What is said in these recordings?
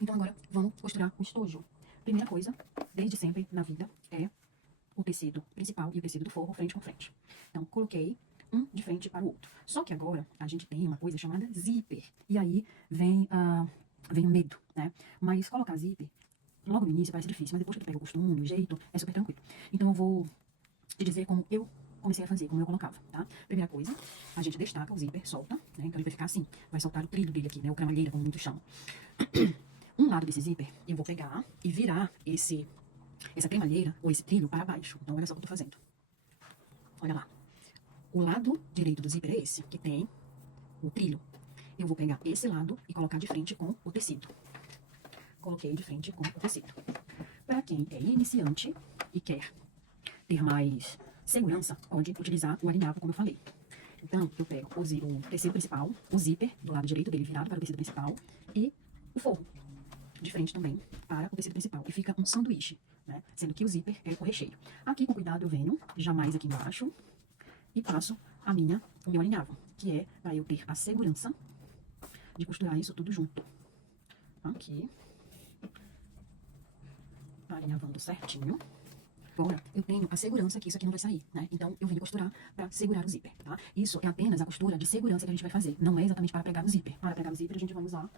Então agora vamos costurar o estojo. Primeira coisa, desde sempre na vida, é o tecido principal e o tecido do forro frente com frente. Então coloquei um de frente para o outro. Só que agora a gente tem uma coisa chamada zíper. E aí vem o medo, né? Mas colocar zíper, logo no início parece difícil, mas depois que tu pega o costume, o jeito, é super tranquilo. Então eu vou te dizer como eu comecei a fazer, como eu colocava, tá? Primeira coisa, a gente destaca o zíper, solta, né? Então ele vai ficar assim, vai soltar o trilho dele aqui, né? O cremalheira, como muitos chamam. Um lado desse zíper, eu vou pegar e virar essa cremalheira, ou esse trilho, para baixo. Então olha só o que eu tô fazendo. Olha lá. O lado direito do zíper é esse, que tem o trilho. Eu vou pegar esse lado e colocar de frente com o tecido. Coloquei de frente com o tecido. Para quem é iniciante e quer ter mais segurança, pode utilizar o alinhavo, como eu falei. Então, eu pego o tecido principal, o zíper, do lado direito dele virado para o tecido principal, e o forro, de frente também, para o tecido principal. E fica um sanduíche, né? Sendo que o zíper é o recheio. Aqui, com cuidado, eu venho, jamais aqui embaixo, e passo o meu alinhavo, que é para eu ter a segurança de costurar isso tudo junto. Aqui. Alinhavando certinho. Agora, eu tenho a segurança que isso aqui não vai sair, né? Então, eu venho costurar para segurar o zíper, tá? Isso é apenas a costura de segurança que a gente vai fazer. Não é exatamente para pregar o zíper. Para pregar o zíper, a gente vai usar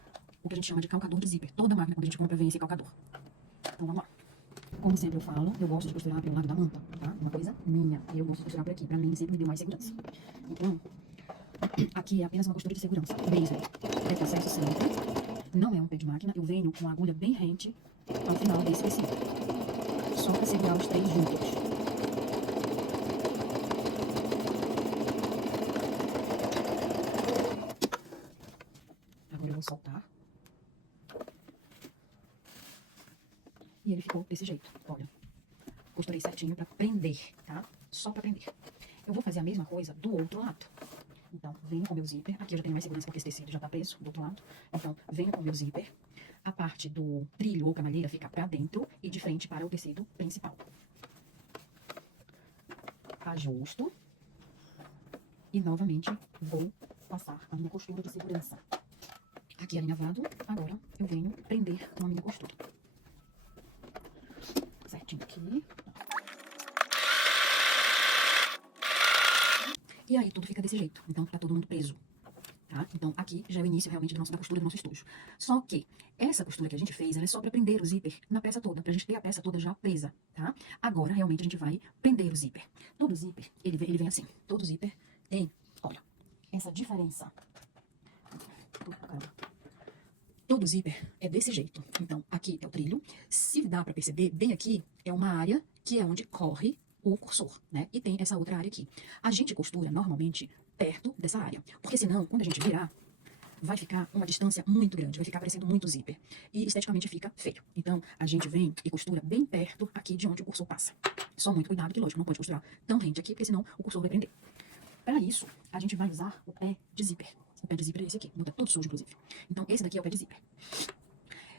o que a gente chama de calcador de zíper. Toda máquina, quando a gente compra, vem esse calcador. Então, vamos lá. Como sempre eu falo, eu gosto de costurar pelo lado da manta, tá? Uma coisa minha. Eu gosto de costurar por aqui. Pra mim, sempre me deu mais segurança. Então, aqui é apenas uma costura de segurança. Mesmo. É processo sempre. Não é um pé de máquina. Eu venho com a agulha bem rente ao final desse tecido. Só para segurar os três juntos. Agora eu vou soltar. E ele ficou desse jeito, olha. Costurei certinho para prender, tá? Só para prender. Eu vou fazer a mesma coisa do outro lado. Então, venho com o meu zíper. Aqui eu já tenho mais segurança porque esse tecido já tá preso do outro lado. Então, venho com o meu zíper. A parte do trilho ou camalheira fica para dentro e de frente para o tecido principal. Ajusto. E novamente vou passar a minha costura de segurança. Aqui alinhavado, agora eu venho prender com a minha costura. Certinho aqui. E aí tudo fica desse jeito. Então tá todo mundo preso. Tá? Então aqui já é o início realmente da costura do nosso estojo. Só que essa costura que a gente fez, ela é só para prender o zíper na peça toda, pra gente ter a peça toda já presa, tá? Agora realmente a gente vai prender o zíper. Todo zíper, ele vem assim. Todo zíper tem, olha, essa diferença. Todo zíper é desse jeito. Então aqui é o trilho. Se dá para perceber, bem aqui é uma área que é onde corre o cursor, né? E tem essa outra área aqui. A gente costura normalmente perto dessa área, porque senão, quando a gente virar, vai ficar uma distância muito grande, vai ficar parecendo muito zíper. E esteticamente fica feio. Então, a gente vem e costura bem perto aqui de onde o cursor passa. Só muito cuidado, que lógico, não pode costurar tão rente aqui, porque senão o cursor vai prender. Para isso, a gente vai usar o pé de zíper. O pé de zíper é esse aqui, tá todo sujo, inclusive. Então, esse daqui é o pé de zíper.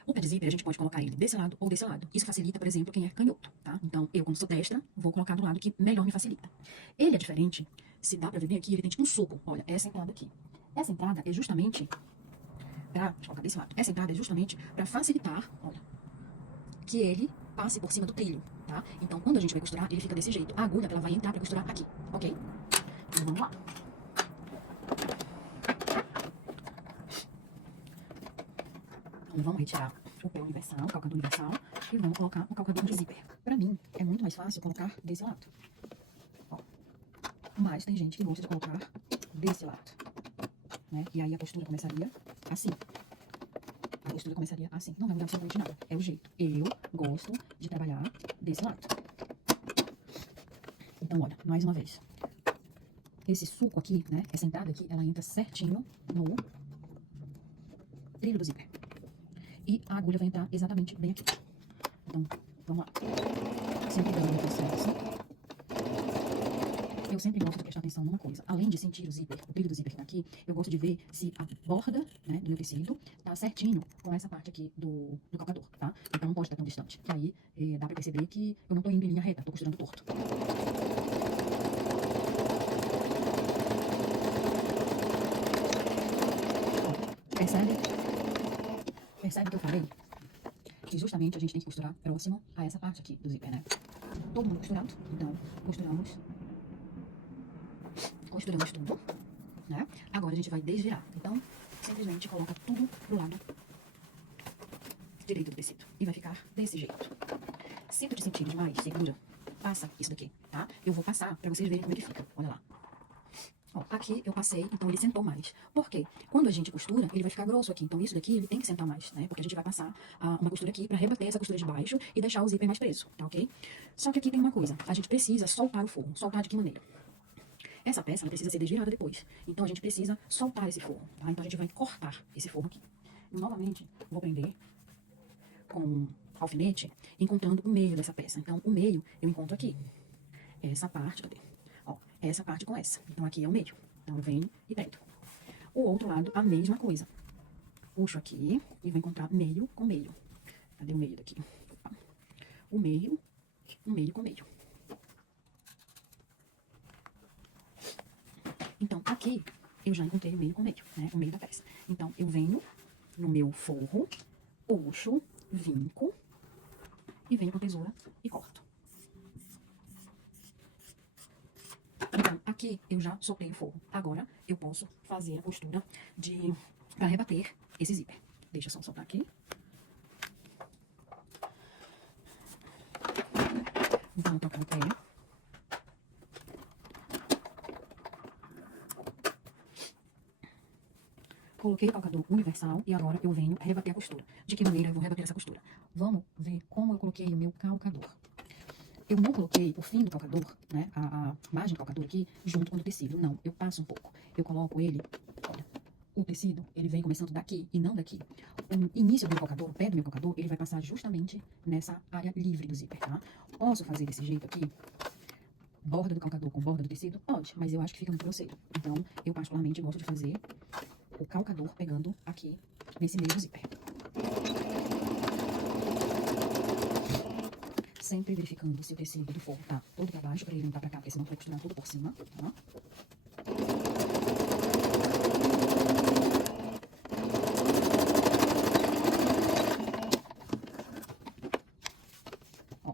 O pé de zíper, a gente pode colocar ele desse lado ou desse lado. Isso facilita, por exemplo, quem é canhoto, tá? Então, eu, como sou destra, vou colocar do lado que melhor me facilita. Ele é diferente, se dá pra ver bem aqui, ele tem tipo um suco. Olha, essa entrada aqui. Essa entrada é justamente pra... Deixa eu colocar desse lado. Essa entrada é justamente pra facilitar, olha, que ele passe por cima do trilho, tá? Então, quando a gente vai costurar, ele fica desse jeito. A agulha, ela vai entrar pra costurar aqui, ok? Então, vamos lá. Então, vamos retirar o pé universal, o calcador universal, e vamos colocar o calcador de zíper. Pra mim, é muito mais fácil colocar desse lado. Ó. Mas tem gente que gosta de colocar desse lado, né? E aí a costura começaria assim. A costura começaria assim. Não vai mudar absolutamente nada. É o jeito. Eu gosto de trabalhar desse lado. Então, olha, mais uma vez. Esse suco aqui, né? Essa entrada aqui, ela entra certinho no trilho do zíper. E a agulha vai entrar exatamente bem aqui. Então, vamos lá. Sempre dando processo. Eu sempre gosto de prestar atenção numa coisa. Além de sentir o zíper, o trilho do zíper que tá aqui, eu gosto de ver se a borda, né, do meu tecido tá certinho com essa parte aqui do calcador, tá? Então não pode estar tão distante. Que aí dá pra perceber que eu não tô indo em linha reta, tô costurando torto. Ó, percebe? Percebe o que eu falei? porque justamente a gente tem que costurar próximo a essa parte aqui do zíper, né? Todo mundo costurado, então costuramos tudo, né? Agora a gente vai desvirar, então simplesmente coloca tudo pro lado direito do tecido e vai ficar desse jeito. Se tu te sentir demais segura, passa isso daqui, tá? Eu vou passar pra vocês verem como é que fica, olha lá. Ó, aqui eu passei, então ele sentou mais. Por quê? Quando a gente costura, ele vai ficar grosso aqui. Então isso daqui ele tem que sentar mais, né? Porque a gente vai passar uma costura aqui pra rebater essa costura de baixo e deixar o zíper mais preso, tá ok? Só que aqui tem uma coisa, a gente precisa soltar o forro. Soltar de que maneira? Essa peça ela precisa ser desvirada depois. Então a gente precisa soltar esse forro, tá? Então a gente vai cortar esse forro aqui. E, novamente, vou prender com alfinete, encontrando o meio dessa peça. Então o meio eu encontro aqui. Essa parte, cadê? Ó, essa parte com essa. Então aqui é o meio. Então eu venho e prendo. O outro lado, a mesma coisa. Puxo aqui e vou encontrar meio com meio. Cadê o meio daqui? O meio com meio. Então aqui eu já encontrei o meio com meio, né? O meio da peça. Então eu venho no meu forro, puxo, vinco e venho com a tesoura e corto. Então, aqui eu já soltei o forro. Agora, eu posso fazer a costura para rebater esse zíper. Deixa eu só soltar aqui. Então, tocar o pé. Coloquei o calcador universal e agora eu venho rebater a costura. De que maneira eu vou rebater essa costura? Vamos ver como eu coloquei o meu calcador. Eu não coloquei o fim do calcador, né, a margem do calcador aqui, junto com o tecido. Não, eu passo um pouco. Eu coloco ele, olha, o tecido, ele vem começando daqui e não daqui. O início do meu calcador, o pé do meu calcador, ele vai passar justamente nessa área livre do zíper, tá? Posso fazer desse jeito aqui, borda do calcador com borda do tecido? Pode, mas eu acho que fica muito grosseiro. Então, eu particularmente gosto de fazer o calcador pegando aqui nesse meio do zíper. Sempre verificando se o tecido do forro tá todo pra baixo, pra ele não tá pra cá, porque senão vai costurar tudo por cima, tá? Ó,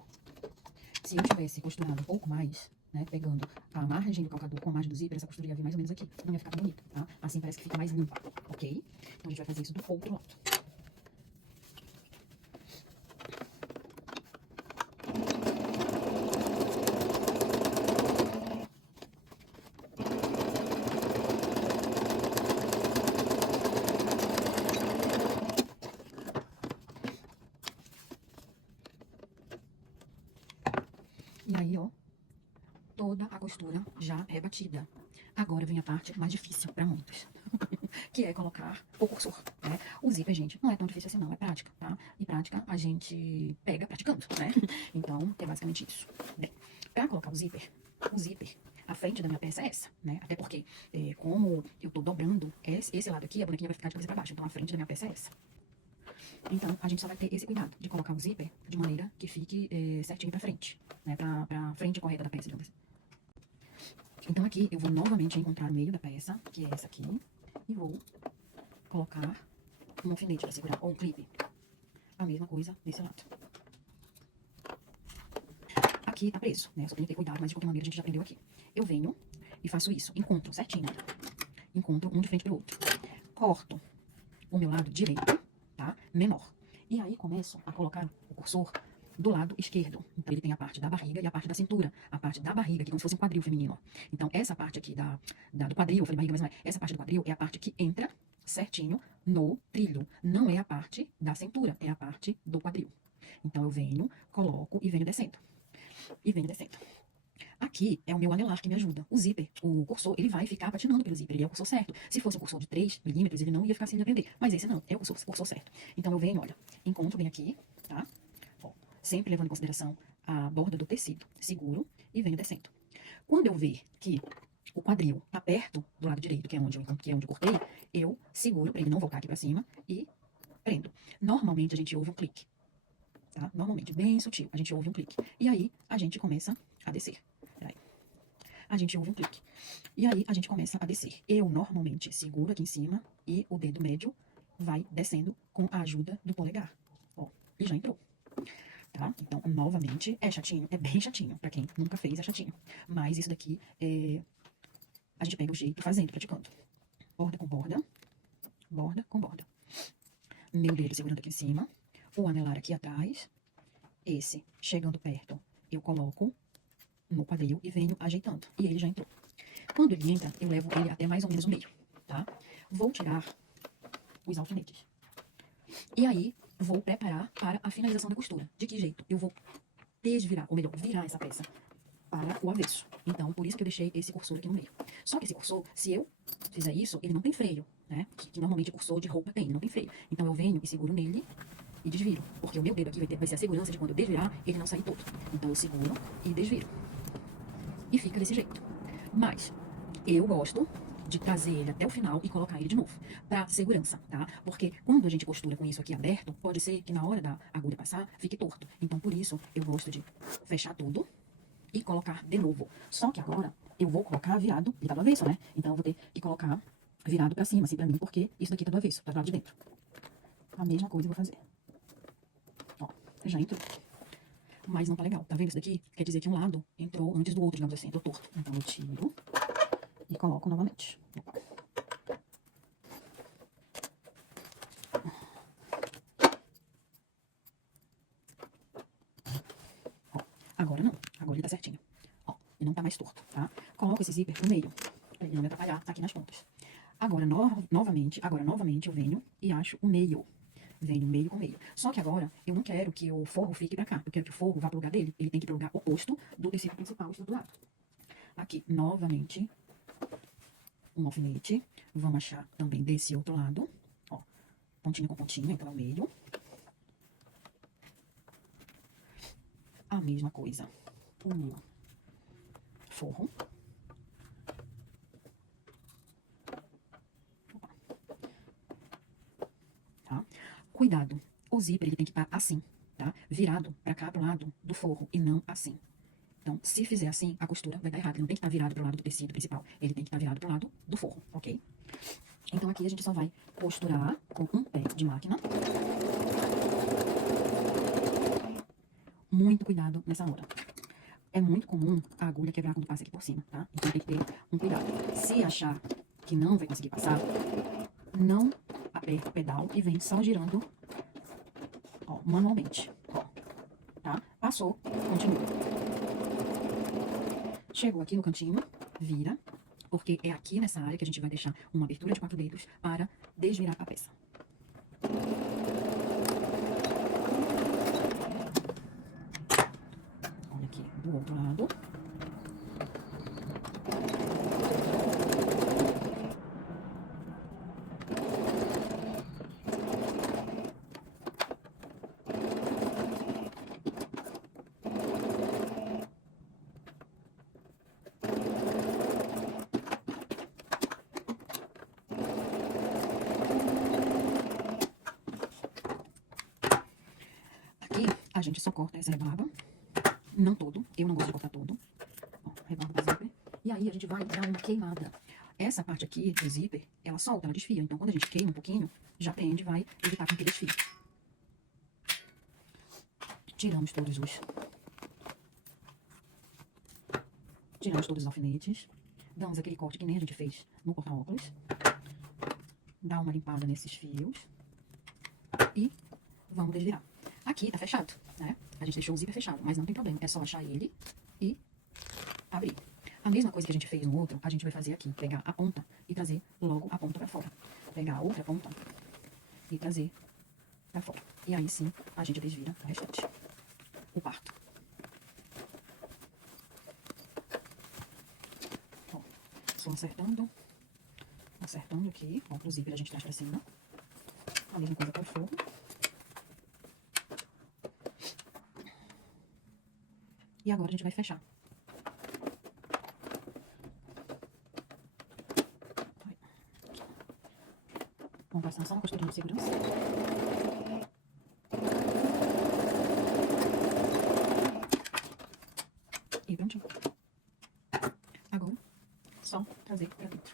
se eu tivesse costurado um pouco mais, né, pegando a margem do calcador com a margem do zíper, essa costura ia vir mais ou menos aqui. Não ia ficar tão bonita, tá? Assim parece que fica mais limpa, ok? Então a gente vai fazer isso do outro lado. E aí, ó, toda a costura já rebatida. Agora vem a parte mais difícil para muitos, que é colocar o cursor, né? O zíper, gente, não é tão difícil assim não, é prática, tá? E prática a gente pega praticando, né? Então, é basicamente isso. Bem, para colocar o zíper, a frente da minha peça é essa, né? Até porque, como eu tô dobrando esse lado aqui, a bonequinha vai ficar de cabeça pra baixo, então a frente da minha peça é essa. Então, a gente só vai ter esse cuidado de colocar o zíper de maneira que fique certinho pra frente, né? Pra frente correta da peça, digamos assim. Então, aqui eu vou novamente encontrar o meio da peça, que é essa aqui, e vou colocar um alfinete pra segurar, ou um clipe. A mesma coisa desse lado. Aqui tá preso, né? Só tem que ter cuidado, mas de qualquer maneira a gente já aprendeu aqui. Eu venho e faço isso, encontro certinho. Encontro um de frente pro outro. Corto o meu lado direito, tá? Menor. E aí começo a colocar o cursor do lado esquerdo. Então ele tem a parte da barriga e a parte da cintura. A parte da barriga, que é como se fosse um quadril feminino, ó. Então essa parte aqui do quadril, eu falei barriga, mas não é. Essa parte do quadril é a parte que entra certinho no trilho. Não é a parte da cintura, é a parte do quadril. Então eu venho, coloco e venho descendo. E venho descendo. Aqui é o meu anelar que me ajuda. O zíper, o cursor, ele vai ficar patinando pelo zíper. Ele é o cursor certo. Se fosse um cursor de 3 milímetros, ele não ia ficar assim de aprender. Mas esse não, é o cursor certo. Então eu venho, olha, encontro bem aqui, tá? Ó, sempre levando em consideração a borda do tecido. Seguro e venho descendo. Quando eu ver que o quadril tá perto do lado direito, que é onde eu cortei, eu seguro para ele não voltar aqui para cima e prendo. Normalmente a gente ouve um clique, tá? Normalmente, bem sutil, a gente ouve um clique. E aí a gente começa a descer. A gente ouve um clique. E aí a gente começa a descer. Eu normalmente seguro aqui em cima e o dedo médio vai descendo com a ajuda do polegar. Ó, e já entrou. Tá? Então, novamente, é chatinho, é bem chatinho. Pra quem nunca fez, é chatinho. Mas isso daqui, a gente pega o jeito fazendo, praticando. Borda com borda, borda com borda. Meu dedo segurando aqui em cima, o anelar aqui atrás. Esse, chegando perto, eu coloco no quadril e venho ajeitando. E ele já entrou. Quando ele entra, eu levo ele até mais ou menos o meio, tá? Vou tirar os alfinetes. E aí, vou preparar para a finalização da costura. De que jeito? Eu vou desvirar, ou melhor, virar essa peça para o avesso. Então, por isso que eu deixei esse cursor aqui no meio. Só que esse cursor, se eu fizer isso, ele não tem freio, né? Que normalmente o cursor de roupa tem, não tem freio. Então, eu venho e seguro nele e desviro. Porque o meu dedo aqui vai ser a segurança de quando eu desvirar, ele não sair todo. Então, eu seguro e desviro. E fica desse jeito. Mas, eu gosto de trazer ele até o final e colocar ele de novo, pra segurança, tá? Porque quando a gente costura com isso aqui aberto, pode ser que na hora da agulha passar, fique torto. Então, por isso, eu gosto de fechar tudo e colocar de novo. Só que agora, eu vou colocar virado do avesso, né? Então, eu vou ter que colocar virado pra cima, assim, pra mim, porque isso daqui tá do avesso, tá do lado de dentro. A mesma coisa eu vou fazer. Ó, já entrou. Mas não tá legal, tá vendo? Isso daqui quer dizer que um lado entrou antes do outro, digamos assim, entrou torto. Então, eu tiro e coloco novamente. Ó, agora não. Agora ele tá certinho. Ó, e não tá mais torto, tá? Coloco esse zíper no meio, pra ele não me atrapalhar aqui nas pontas. Agora, novamente, eu venho e acho o meio. Venho meio com meio. Só que agora, eu não quero que o forro fique pra cá. Eu quero que o forro vá pro lugar dele. Ele tem que ir pro lugar oposto do tecido principal estruturado. Aqui, novamente, um alfinete. Vamos achar também desse outro lado. Ó, pontinha com pontinha, então é o meio. A mesma coisa. O meu forro. Tá? Cuidado. O zíper ele tem que estar assim, tá? Virado pra cá, pro lado do forro, e não assim. Então, se fizer assim, a costura vai dar errado. Ele não tem que estar virado pro lado do tecido principal. Ele tem que estar virado pro lado do forro, ok? Então, aqui a gente só vai costurar com um pé de máquina. Muito cuidado nessa hora. É muito comum a agulha quebrar quando passa aqui por cima, tá? Então, tem que ter um cuidado. Se achar que não vai conseguir passar, não aperta o pedal e vem só girando, ó, manualmente, ó, tá? Passou, continua. Chegou aqui no cantinho, vira, porque é aqui nessa área que a gente vai deixar uma abertura de 4 dedos para desvirar a peça. Olha aqui do outro lado. Aqui a gente só corta essa rebarba, não todo, eu não gosto de cortar todo. Ó, rebarba do zíper. E aí a gente vai dar uma queimada. Essa parte aqui do zíper, ela solta, ela desfia. Então quando a gente queima um pouquinho, já prende, vai evitar que desfie. Tiramos todos os alfinetes. Damos aquele corte que nem a gente fez no porta-óculos. Dá uma limpada nesses fios. E vamos desvirar. Aqui tá fechado, né? A gente deixou o zíper fechado, mas não tem problema. É só achar ele e abrir. A mesma coisa que a gente fez no outro, a gente vai fazer aqui. Pegar a ponta e trazer logo a ponta pra fora. Pegar a outra ponta e trazer pra fora. E aí sim, a gente desvira o restante. O parto. Ó, só acertando aqui. Ó, o zíper a gente traz pra cima. A mesma coisa para o forro. E agora a gente vai fechar. Vamos passar só uma costurinha de segurança. E prontinho. Agora, só trazer pra dentro.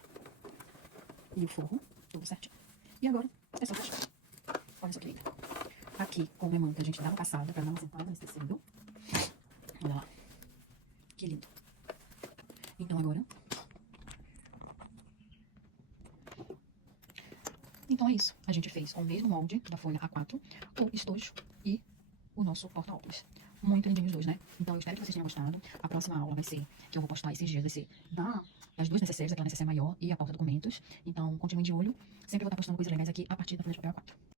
E o forro, tudo certinho. E agora, é só fechar. Olha só que linda. Aqui aqui com o remando que a gente dá uma passada pra dar uma sentada nesse tecido. Olha lá. Que lindo. Então agora... Então é isso. A gente fez com o mesmo molde da folha A4, o estojo e o nosso porta-óculos. Muito lindinho os dois, né? Então eu espero que vocês tenham gostado. A próxima aula vai ser, que eu vou postar esses dias, vai ser das duas necessárias, aquela necessaire maior e a porta-documentos. Então continuem de olho. Sempre vou estar postando coisas legais aqui a partir da folha de papel A4.